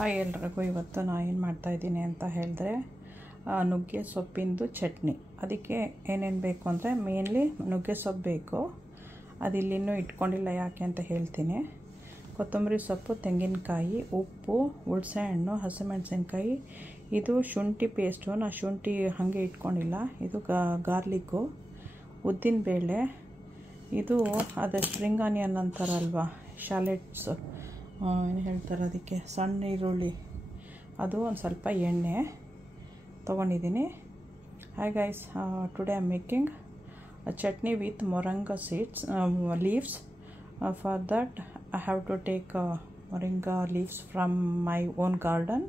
Hi ಎಲ್ರಿಗೂ. ಇವತ್ತು ನಾನು ಏನು ಮಾಡ್ತಾಯಿದ್ದೀನಿ ಅಂತ ಹೇಳಿದ್ರೆ ನುಗ್ಗೆ ಸೊಪ್ಪಿಂದು ಚಟ್ನಿ. ಅದಕ್ಕೆ ಏನೇನು ಬೇಕು ಅಂದರೆ ಮೇನ್ಲಿ ನುಗ್ಗೆ ಸೊಪ್ಪು ಬೇಕು. ಅದಿಲ್ಲಿನ್ನೂ ಇಟ್ಕೊಂಡಿಲ್ಲ, ಯಾಕೆ ಅಂತ ಹೇಳ್ತೀನಿ. ಕೊತ್ತಂಬರಿ ಸೊಪ್ಪು, ತೆಂಗಿನಕಾಯಿ, ಉಪ್ಪು, ಹುಣಸೆಹಣ್ಣು, ಹಸಿಮೆಣಸಿನ್ಕಾಯಿ, ಇದು ಶುಂಠಿ ಪೇಸ್ಟು. ನಾನು ಶುಂಠಿ ಹಾಗೆ ಇಟ್ಕೊಂಡಿಲ್ಲ. ಇದು ಗಾರ್ಲಿಕ್ಕು, ಉದ್ದಿನಬೇಳೆ, ಇದು ಅದು ಸ್ಪ್ರಿಂಗ್ ಆನಿಯನ್ ಅಂತಾರಲ್ವ, ಶಾಲೆಟ್ಸ್ ಏನು ಹೇಳ್ತಾರೆ ಅದಕ್ಕೆ, ಸಣ್ಣ ಈರುಳ್ಳಿ, ಅದು ಒಂದು ಸ್ವಲ್ಪ ಎಣ್ಣೆ ತೊಗೊಂಡಿದ್ದೀನಿ. Hi guys, today I am making a chutney with moringa seeds, leaves. For that I have to take moringa leaves from my own garden,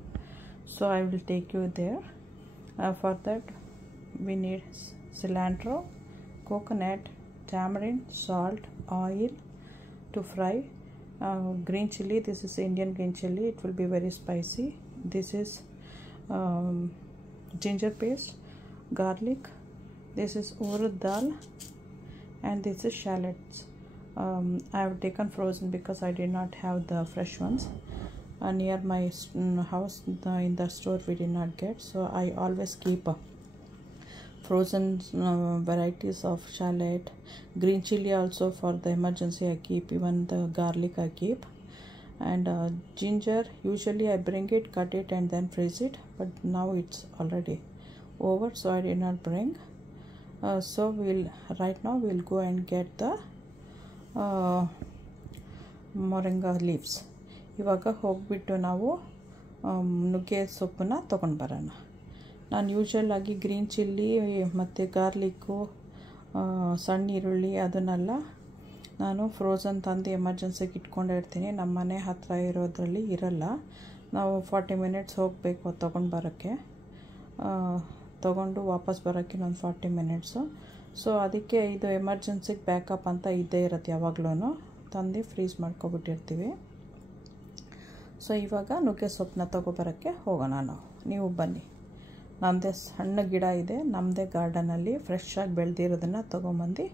so I will take you there. For that we need cilantro, coconut, tamarind, salt, oil to fry. Green chili, this is Indian green chili, it will be very spicy. This is ginger paste, garlic, this is urad dal, and this is shallots. I have taken frozen because I did not have the fresh ones. Near my house in the store we did not get, so I always keep frozen varieties of shallot. Green chili also for the emergency I keep, even the garlic I keep. And ginger, usually I bring it, cut it and then freeze it, but now it's already over, so I did not bring. So right now we'll go and get the moringa leaves. ಇವಾಗ ಹೋಗ್ಬಿಟ್ಟು ನಾವು ನುಗ್ಗೆ ಸೊಪ್ಪನ್ನ ತೊಗೊಂಡು ಬರೋಣ. ನಾನು ಯೂಶ್ವಲಾಗಿ green chilli ಮತ್ತು garlic, ಸಣ್ಣ ಈರುಳ್ಳಿ ಅದನ್ನೆಲ್ಲ ನಾನು ಫ್ರೋಝನ್ ತಂದು ಎಮರ್ಜೆನ್ಸಿಗೆ ಇಟ್ಕೊಂಡಿರ್ತೀನಿ. ನಮ್ಮ ಮನೆ ಹತ್ತಿರ ಇರೋದ್ರಲ್ಲಿ ಇರಲ್ಲ. ನಾವು 40 ಮಿನಿಟ್ಸ್ ಹೋಗಬೇಕು ತೊಗೊಂಡು ಬರೋಕ್ಕೆ, ತೊಗೊಂಡು ವಾಪಸ್ ಬರೋಕ್ಕೆ ಇನ್ನೊಂದು 40 ಮಿನಿಟ್ಸು. ಸೊ ಅದಕ್ಕೆ ಇದು ಎಮರ್ಜೆನ್ಸಿಗೆ ಬ್ಯಾಕಪ್ ಅಂತ ಇದ್ದೇ ಇರುತ್ತೆ, ಯಾವಾಗಲೂ ತಂದು ಫ್ರೀಸ್ ಮಾಡ್ಕೊಬಿಟ್ಟಿರ್ತೀವಿ. ಸೊ ಇವಾಗ ನುಗ್ಗೆ ಸೊಪ್ಪನ್ನ ತೊಗೊಬರೋಕ್ಕೆ ಹೋಗೋಣ ನಾವು. ನೀವು ಬನ್ನಿ. ನಮ್ಮದೇ ಸಣ್ಣ ಗಿಡ ಇದೆ, ನಮ್ಮದೇ ಗಾರ್ಡನಲ್ಲಿ ಫ್ರೆಶ್ ಆಗಿ ಬೆಳೆದಿರೋದನ್ನು ತೊಗೊಂಬಂದು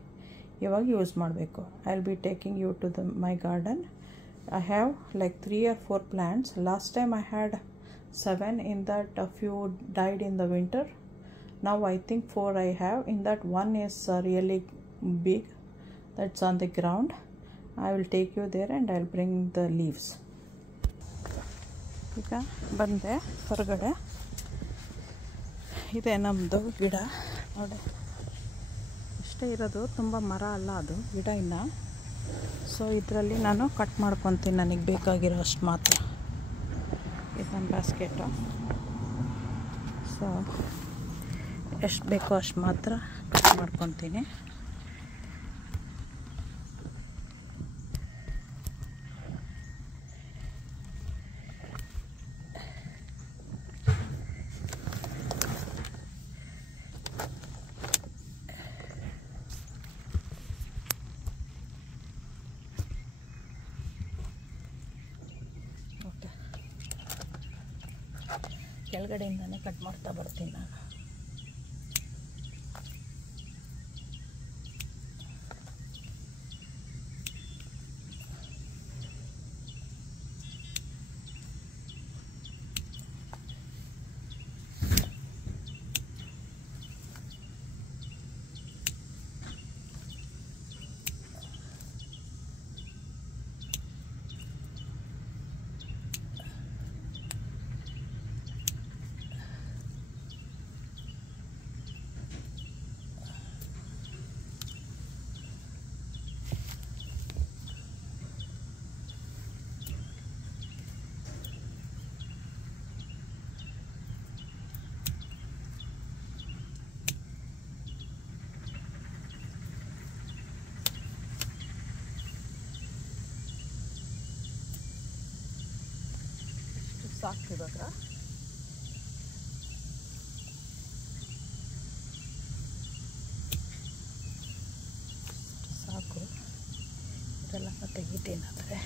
ಇವಾಗ ಯೂಸ್ ಮಾಡಬೇಕು. I will be taking you to my garden. I have like 3 or 4 plants. Last time I had 7. In that a few died in the winter. Now I think 4 I have. In that one is really big, that's on the ground. I will take you there and I will bring the leaves. ಈಗ ಬಂದೆ ಹೊರಗಡೆ. ಇದೆ ನಮ್ಮದು ಗಿಡ ನೋಡಿ, ಇಷ್ಟೇ ಇರೋದು, ತುಂಬ ಮರ ಅಲ್ಲ ಅದು ಗಿಡ ಇನ್ನು. ಸೊ ಇದರಲ್ಲಿ ನಾನು ಕಟ್ ಮಾಡ್ಕೊತೀನಿ ನನಗೆ ಬೇಕಾಗಿರೋ ಅಷ್ಟು ಮಾತ್ರ. ಇದು ನನ್ನ ಬ್ಯಾಸ್ಕೆಟು. ಸೊ ಎಷ್ಟು ಬೇಕೋ ಅಷ್ಟು ಮಾತ್ರ ಕಟ್ ಮಾಡ್ಕೊತೀನಿ. ಕೆಳಗಡೆಯಿಂದನೇ ಕಟ್ ಮಾಡ್ತಾ ಬರ್ತೀನಿ ನಾನು. ಸಾಕು ಇವಾಗ. ಸಾಕು, ಇದೆಲ್ಲ ತೆಗಿತೇನಾದರೆ.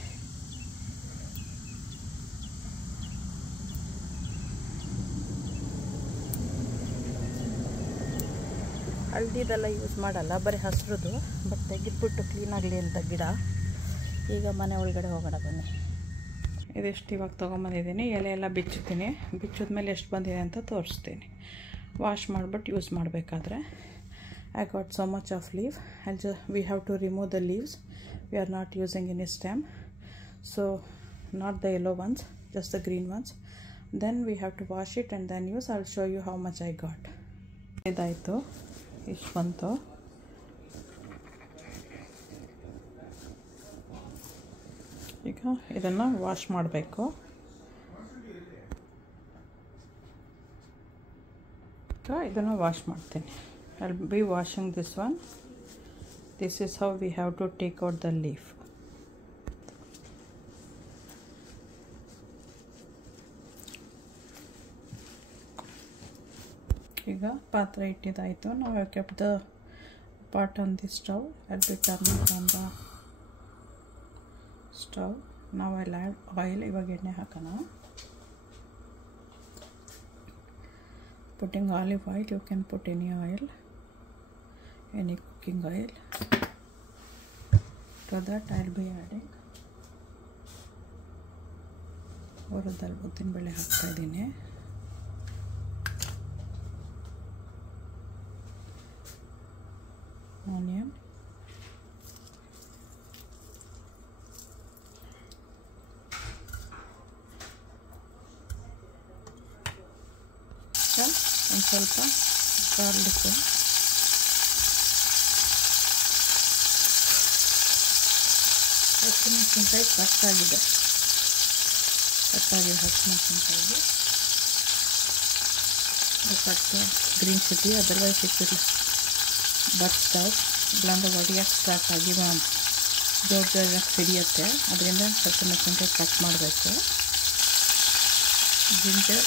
ಹಳದಿದೆಲ್ಲ ಯೂಸ್ ಮಾಡಲ್ಲ, ಬರೀ ಹಸಿರುದು. ಬಟ್ ತೆಗೆದ್ಬಿಟ್ಟು ಕ್ಲೀನಾಗಲಿ ಅಂತ ಗಿಡ. ಈಗ ಮನೆ ಒಳಗಡೆ ಹೋಗೋಣ ಬನ್ನಿ. ಇದಿಷ್ಟು ಇವಾಗ ತೊಗೊಂಬಂದಿದ್ದೀನಿ. ಎಲೆ ಎಲ್ಲ ಬಿಚ್ಚುತ್ತೀನಿ. ಬಿಚ್ಚಿದ್ಮೇಲೆ ಎಷ್ಟು ಬಂದಿದೆ ಅಂತ ತೋರಿಸ್ತೀನಿ. ವಾಶ್ ಮಾಡಿಬಿಟ್ಟು ಯೂಸ್ ಮಾಡಬೇಕಾದ್ರೆ I got so much of leaf. We have to remove the leaves. We are not using any stem. So not the yellow ones, just the green ones. Then we have to wash it and then use. I'll show you how much I got. ಇದಾಯಿತು, ಇಷ್ಟು ಬಂತು. ಈಗ ಇದನ್ನು wash ಮಾಡಬೇಕು. ಇದನ್ನು wash ಮಾಡ್ತೀನಿ. I'll be washing this one. This is how we have to take out the leaf. ಈಗ ಪಾತ್ರೆ ಇಟ್ಟಿದ್ದಾಯಿತು. Now I kept the pot on the stove. I'll be turning on the stove. Now I'll add oil. ಇವಾಗ ಎಣ್ಣೆ ಹಾಕೋಣ. Putting olive oil, you can put any oil, any cooking oil. To that I'll be adding ಹುರಿದಲ್ಲಿ ಉದ್ದಿನ ಬೇಳೆ ಹಾಕ್ತಾ ಇದ್ದೀನಿ. Onion, ಒಂದು ಸ್ವಲ್ಪ garlic, ಹಸಿಮೆಣಸಿನ್ಕಾಯಿ ಕಟ್ಟಾಗಿದೆ ಹಸಿಮೆಣಸಿನ್ಕಾಯಿಗೆ ಕಟ್ಟು ಗ್ರೀನ್ ಚಿಲ್ಲಿ. ಅದರ್ವೈಸ್ ಇಟ್ಟಿಲ್ಲ ಬರ್ತಾವೆ, ಇಲ್ಲಾಂದ್ರೆ ಒಡೆಯಕ್ಕೆ ಸ್ಟಾರ್ಟ್ ಆಗಿ ಜೋರಾಗಿ ಸಿಡಿಯುತ್ತೆ. ಅದರಿಂದ ಹಸಿಮೆಣಸಿನ್ಕಾಯಿ ಕಟ್ ಮಾಡಬೇಕು. Ginger,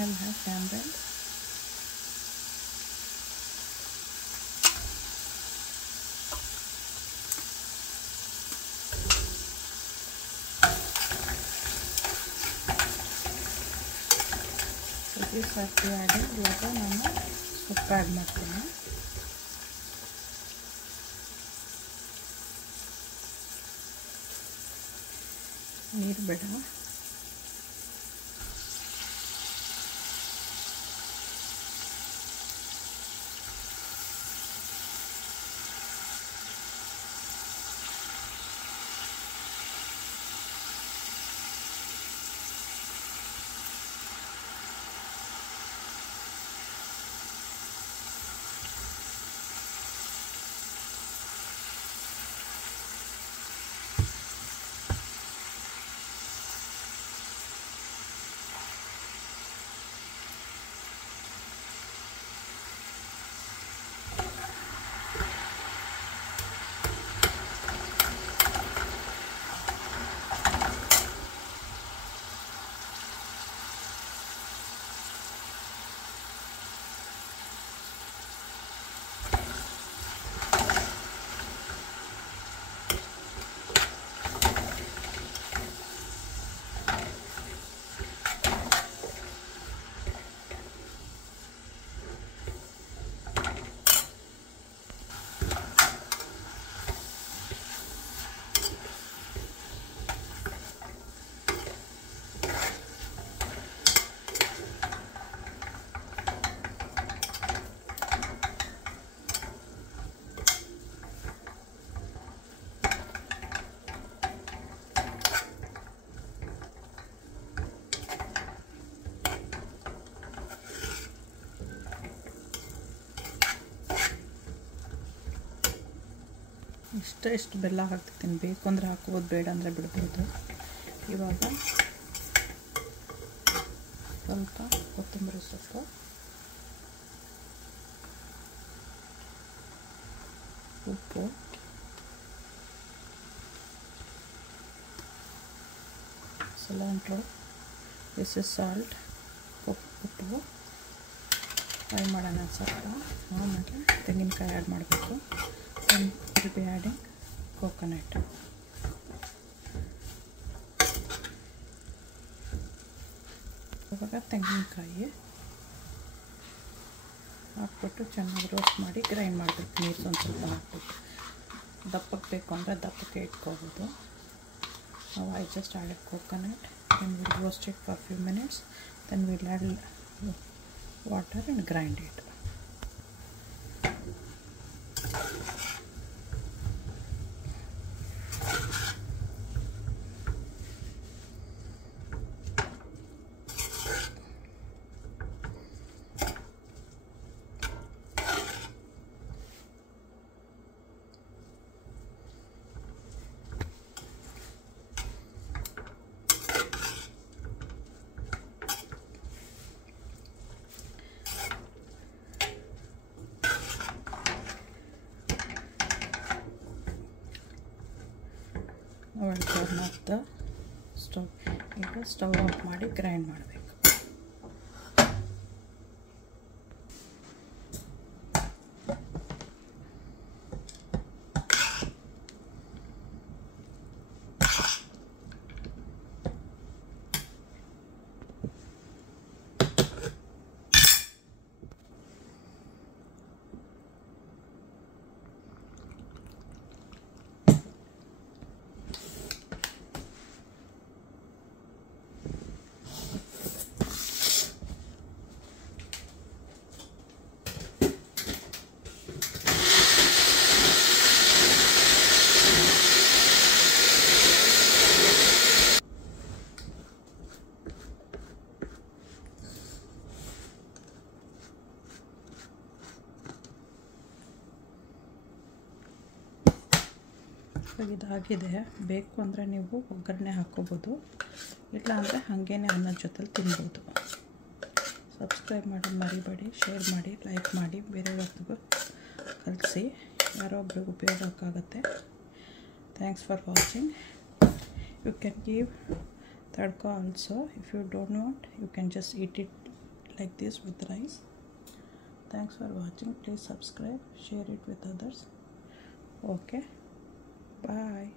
and have tamarind. So this have to add in. ಇವಾಗ ನಾನು ಸೊಪ್ಪು ಆ್ಯಡ್ ಮಾಡ್ತೀನಿ. ನೀರು ಬೇಡ. ಇಷ್ಟು ಬೆಲ್ಲ ಹಾಕ್ತಿದ್ದೀನಿ. ಬೇಕು ಅಂದರೆ ಹಾಕ್ಬೋದು, ಬೇಡ ಅಂದರೆ ಬಿಡ್ಬೋದು. ಇವಾಗ ಸ್ವಲ್ಪ ಕೊತ್ತಂಬರಿ ಸೊಪ್ಪು, ಉಪ್ಪು, ಸಿಲಾಂಟ್ರೋ, ದಿಸ್ ಇಸ್ ಸಾಲ್ಟ್, ಉಪ್ಪು ಫ್ರೈ ಮಾಡೋಣ ಸ್ವಲ್ಪ. ಆಮೇಲೆ ತೆಂಗಿನಕಾಯಿ ಆ್ಯಡ್ ಮಾಡಬೇಕು. And will be adding coconut. ಇವಾಗ ತೆಂಗಿನಕಾಯಿ ಹಾಕ್ಬಿಟ್ಟು ಚೆನ್ನಾಗಿ ರೋಸ್ಟ್ ಮಾಡಿ ಗ್ರೈಂಡ್ ಮಾಡಬೇಕು. ನೀರು ಒಂದು ಸ್ವಲ್ಪ ಹಾಕ್ಬಿಟ್ಟು ದಪ್ಪಕ್ಕೆ ಬೇಕು ಅಂದರೆ ದಪ್ಪಕ್ಕೆ ಇಟ್ಕೋಬೋದು. ನಾವು I just added coconut, then we'll roast it for a few minutes, then we'll add water and grind it. I will turn off the stove. ಈಗ ಸ್ಟವ್ ಆಫ್ ಮಾಡಿ ಗ್ರೈಂಡ್ ಮಾಡಬೇಕು. ಇದಾಗಿದೆ. ಬೇಕು ಅಂದರೆ ನೀವು ಒಗ್ಗರಣೆ ಹಾಕ್ಕೋಬೋದು, ಇಲ್ಲ ಅಂದರೆ ಹಾಗೇ ಅನ್ನದ ಜೊತೆಲಿ ತಿನ್ಬೋದು. ಸಬ್ಸ್ಕ್ರೈಬ್ ಮಾಡೋದು ಮರಿಬೇಡಿ, ಶೇರ್ ಮಾಡಿ, ಲೈಕ್ ಮಾಡಿ, ಬೇರೆಯವ್ರಿಗೂ ಕಲಿಸಿ, ಯಾರೋ ಒಬ್ರಿಗೆ ಉಪಯೋಗಕ್ಕಾಗತ್ತೆ. Thanks for watching. You can give tadka also. If you don't want, you can just eat it like this with rice. Thanks for watching. Please subscribe, share it with others. Okay, bye.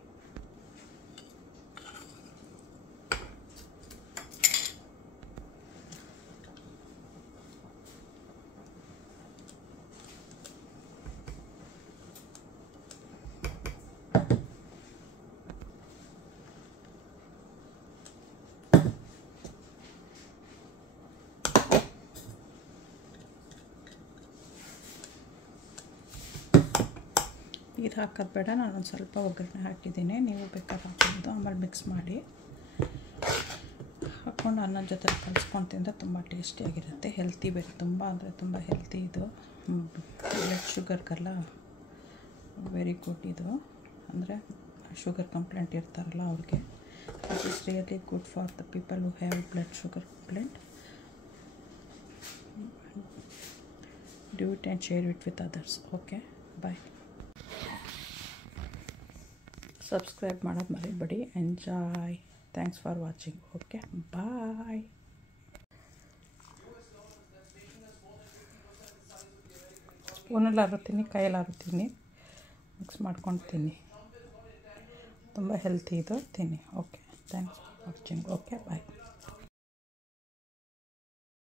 ನೀರು ಹಾಕೋದು ಬೇಡ, ನಾನೊಂದು ಸ್ವಲ್ಪ ಒಗ್ಗರಣೆ ಹಾಕಿದ್ದೀನಿ, ನೀವು ಬೇಕಾದ್ರೆ ಹಾಕೋದು. ಆಮೇಲೆ ಮಿಕ್ಸ್ ಮಾಡಿ ಹಾಕ್ಕೊಂಡು ಅನ್ನದ ಜೊತೆ ಕಲಿಸ್ಕೊಂಡು ತಿಂದರೆ ತುಂಬ ಟೇಸ್ಟಿಯಾಗಿರುತ್ತೆ. ಹೆಲ್ತಿ ಬೇಕು, ತುಂಬ ಅಂದರೆ ತುಂಬ ಹೆಲ್ತಿ ಇದು. ಬ್ಲಡ್ ಶುಗರ್ಗೆಲ್ಲ ವೆರಿ ಗುಡ್ ಇದು. ಅಂದರೆ ಶುಗರ್ ಕಂಪ್ಲೇಂಟ್ ಇರ್ತಾರಲ್ಲ ಅವ್ರಿಗೆ. This is really good for the people who have blood sugar complaint. Do it and share it with others. Okay, bye. Subscribe ಮಾಡೋದು ಮರಿಬೇಡಿ. Enjoy. Thanks for watching. Okay, bye. ಸ್ಪೂನಲ್ಲಿ ಆರುತ್ತೀನಿ, ಕೈಯಲ್ಲಿ ಆರುತ್ತೀನಿ, ಮಿಕ್ಸ್ ಮಾಡ್ಕೊಂಡು ತಿನ್ನಿ. ತುಂಬ ಹೆಲ್ತಿ ಇದು, ತಿನ್ನಿ. Okay, thanks for watching. Okay, bye.